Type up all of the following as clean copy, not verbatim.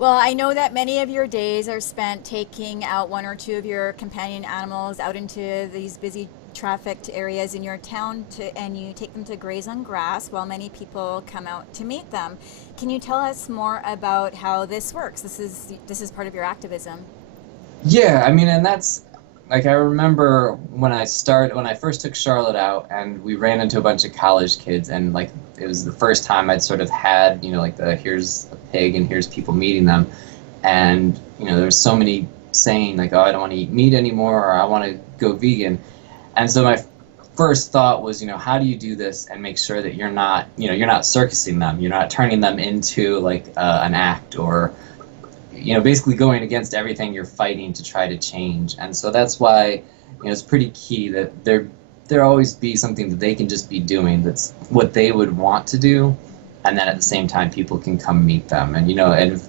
Well, I know that many of your days are spent taking out one or two of your companion animals out into these busy trafficked areas in your town and you take them to graze on grass while many people come out to meet them. Can you tell us more about how this works? This is part of your activism. Yeah, I mean, and that's like I remember when I first took Charlotte out and we ran into a bunch of college kids and like it was the first time I'd sort of had, like the here's a pig and here's people meeting them. And, there's so many saying like, oh, I don't want to eat meat anymore or I want to go vegan. And so my first thought was, how do you do this and make sure that you're not circusing them, you're not turning them into like an act or basically going against everything you're fighting to try to change. And so that's why, it's pretty key that there always be something that they can just be doing that's what they would want to do, and then at the same time people can come meet them. And and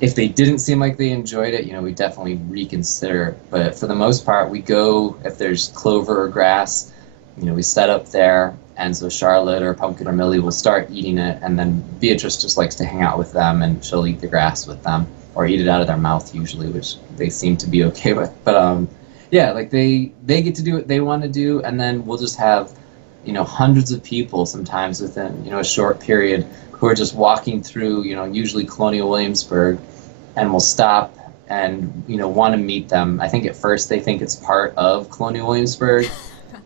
if they didn't seem like they enjoyed it, we definitely reconsider. But for the most part, we go if there's clover or grass, we set up there. And so Charlotte or Pumpkin or Millie will start eating it, and then Beatrice just likes to hang out with them, and she'll eat the grass with them, or eat it out of their mouth usually, which they seem to be okay with. But yeah, like they get to do what they want to do, and then we'll just have hundreds of people sometimes within a short period who are just walking through usually Colonial Williamsburg, and we'll stop and want to meet them. I think at first they think it's part of Colonial Williamsburg,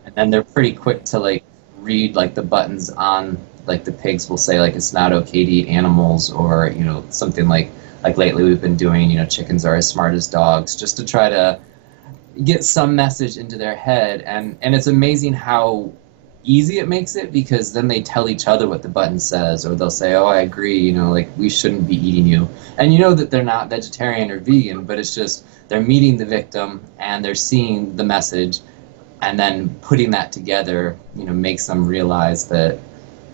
and then they're pretty quick to like read like the buttons on like the pigs will say like it's not okay to eat animals, or something like lately we've been doing chickens are as smart as dogs, just to try to get some message into their head. And it's amazing how easy it makes it, because then they tell each other what the button says, or they'll say, oh, I agree, like we shouldn't be eating you. And that they're not vegetarian or vegan, but it's just they're meeting the victim and they're seeing the message, and then putting that together makes them realize that,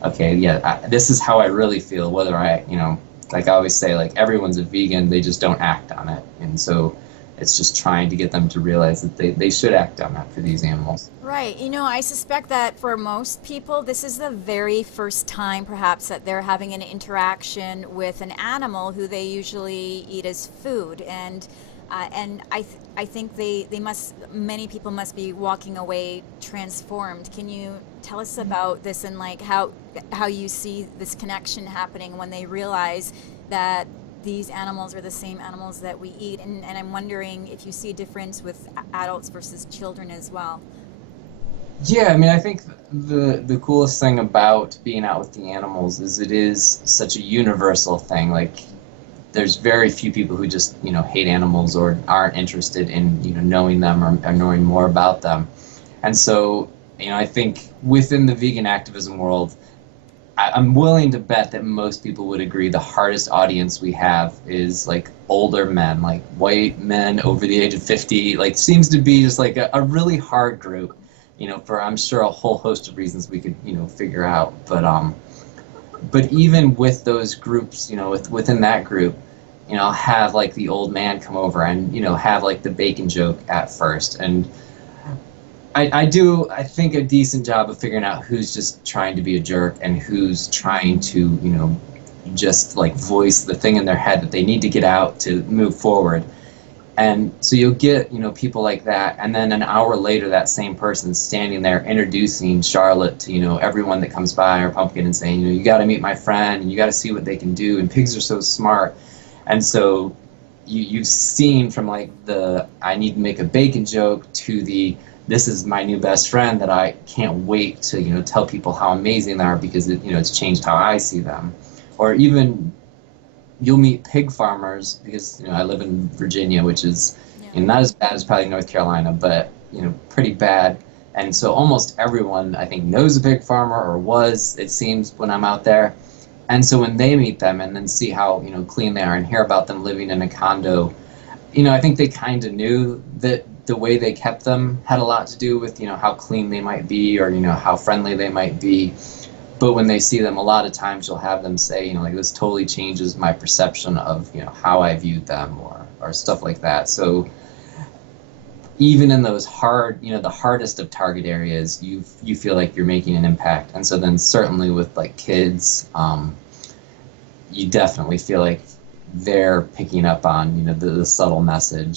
okay, yeah, this is how I really feel, whether like I always say, like everyone's a vegan, they just don't act on it. And so it's just trying to get them to realize that they should act on that for these animals. Right. I suspect that for most people, this is the very first time, perhaps, that they're having an interaction with an animal who they usually eat as food. And I think many people must be walking away transformed. Can you tell us about this and like how you see this connection happening when they realize that these animals are the same animals that we eat? And I'm wondering if you see a difference with adults versus children as well. Yeah, I mean, I think the coolest thing about being out with the animals is it is such a universal thing. Like, there's very few people who just hate animals or aren't interested in knowing them, or knowing more about them. And so I think within the vegan activism world, I'm willing to bet that most people would agree the hardest audience we have is like older men, like white men over the age of 50. Like, seems to be just like a really hard group, for I'm sure a whole host of reasons we could figure out. But even with those groups, within that group, I'll have like the old man come over and have like the bacon joke at first. And I think a decent job of figuring out who's just trying to be a jerk and who's trying to just like voice the thing in their head that they need to get out to move forward. And so you'll get people like that, and then an hour later that same person's standing there introducing Charlotte to everyone that comes by, or Pumpkin, and saying you got to meet my friend and you got to see what they can do, and pigs are so smart. And so you've seen from like the I need to make a bacon joke to the this is my new best friend that I can't wait to tell people how amazing they are, because it's changed how I see them. Or even you'll meet pig farmers, because I live in Virginia, which is Yeah. not as bad as probably North Carolina, but pretty bad. And so almost everyone I think knows a pig farmer, or was, it seems, when I'm out there. And so when they meet them and then see how clean they are and hear about them living in a condo, I think they kind of knew that the way they kept them had a lot to do with how clean they might be, or how friendly they might be. But when they see them, a lot of times you'll have them say, like, this totally changes my perception of how I viewed them, or stuff like that. So even in those hard, the hardest of target areas, you feel like you're making an impact. And so then certainly with like kids, you definitely feel like they're picking up on, the subtle message.